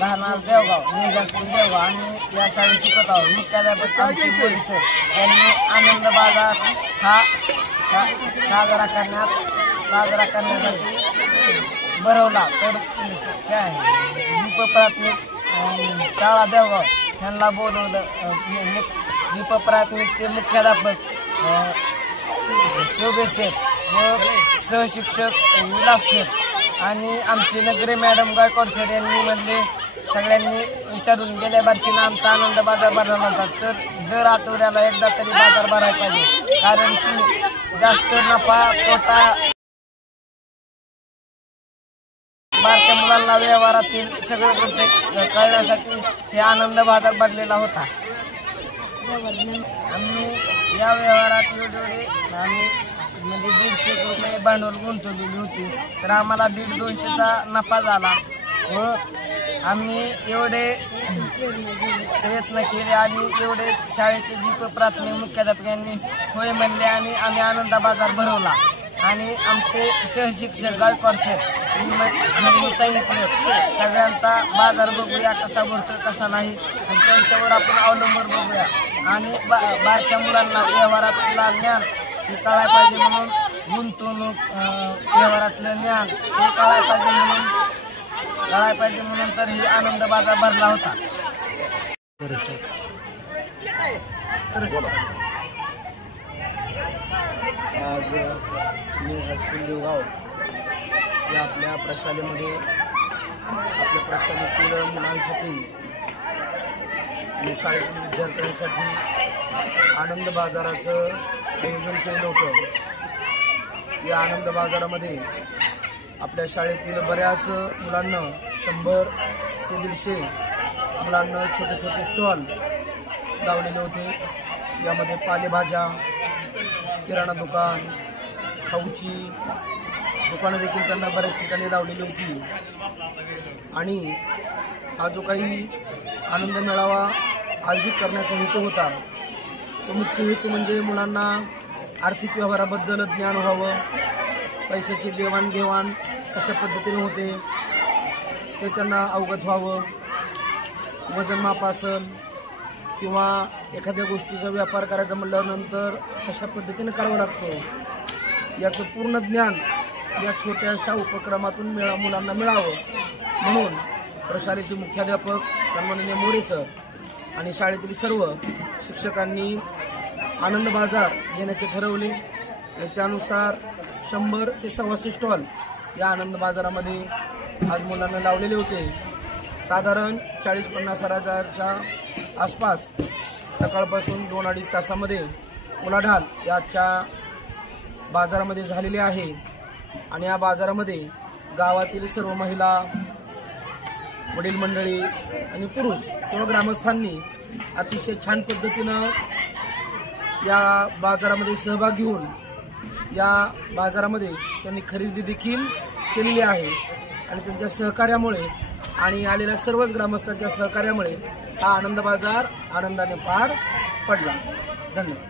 लहानार देवगाव निजामपूर देवगाव आणि या शाळेत शिकत आहोत। मुख्याध्यापक आमचे मोरे सर यांनी आनंद बाजार हा साजरा करण्यासाठी भरवला। तर काय दीप प्राथमिक शाळा देवगाव यांना बोलवलं। दीप प्राथमिकचे मुख्याध्यापक चौबे सर व सहशिक्षक विलास सर आणि आमचे नगरे मॅडम गायकवाड सर यांनी म्हणले सगळ्यांनी विचारून गेल्या वर्षीनं आमचा आनंद बाजार भरला नव्हता। जर आठवड्याला एकदा तरी बाजार भरायला पाहिजे, कारण की जास्त नफा तोटा बारक्या मुलांना व्यवहारातील सगळे गोष्टी कळण्यासाठी हे आनंद बाजार भरलेला होता। आम्ही या व्यवहारात एवढे आम्ही म्हणजे 150 रुपये भांडवल गुंतवलेली होती, तर आम्हाला 150-200चा नफा झाला व आम्ही एवढे प्रयत्न केले आणि एवढे शाळेचे दीप प्राथमिक मुख्याध्यापकांनी होय म्हणले आणि आम्ही आनंद बाजार भरवला। आणि आमचे सहशिक्षक गायकवाड सर यांनी सांगितलं सगळ्यांचा बाजार बघूया कसा भरतो कसा नाही आणि त्यांच्यावर आपण अवलंबून बघूया आणि बारक्या मुलांना व्यवहारातला ज्ञान हे कळायला पाहिजे म्हणून गुंतवणूक व्यवहारातलं ज्ञान हे कळायला पाहिजे म्हणून तर ही आनंद बाजार भरला होता। आज मी हायस्कूल देवगाव या आपल्या प्रशालेमध्ये आपल्या प्रशालेतील मुलांसाठी आणि शाळेतील विद्यार्थ्यांसाठी आनंद बाजाराचं आयोजन केलं होतं। या आनंद बाजारामध्ये आपल्या शाळेतील बऱ्याच मुलांना 100 ते 150 मुलांना छोटे छोटे स्टॉल लावलेले होते। यामध्ये पालेभाज्या, किराणा दुकान, खाऊची दुकानं देखील त्यांना बऱ्याच ठिकाणी लावलेली होती। आणि हा जो काही आनंद मेळावा आयोजित करण्याचा हेतू होता तो मुख्य हेतू म्हणजे मुलांना आर्थिक व्यवहाराबद्दल ज्ञान व्हावं, पैशाची देवाणघेवाण कशा पद्धतीने होते ते त्यांना अवगत व्हावं, वजनमाप असेल किंवा एखाद्या गोष्टीचा व्यापार करायचा म्हटल्यानंतर कशा पद्धतीने करावं लागतं याचं पूर्ण ज्ञान या छोट्याशा उपक्रमातून मुलांना मिळावं म्हणून प्रशालेचे मुख्याध्यापक सन्माननीय मोरे सर आणि शाळेतील सर्व शिक्षकांनी आनंद बाजार घेण्याचे ठरवले। त्यानुसार 100 ते 125 स्टॉल या आनंद बाजारामध्ये आज मुलांना लावलेले होते। साधारण 40-50 हजाराच्या आसपास सकाळपासून 2-2.5 तासामध्ये उलाढाल या आजच्या बाजारामध्ये झालेली आहे। आणि या बाजारामध्ये गावातील सर्व महिला, वडील मंडळी आणि पुरुष किंवा ग्रामस्थांनी अतिशय छान पद्धतीनं या बाजारामध्ये सहभाग घेऊन या बाजारामध्ये त्यांनी खरेदी देखील केलेली आहे। आणि त्यांच्या सहकार्यामुळे आणि आलेल्या सर्वच ग्रामस्थांच्या सहकार्यामुळे हा आनंद बाजार आनंदाने पार पडला। धन्यवाद।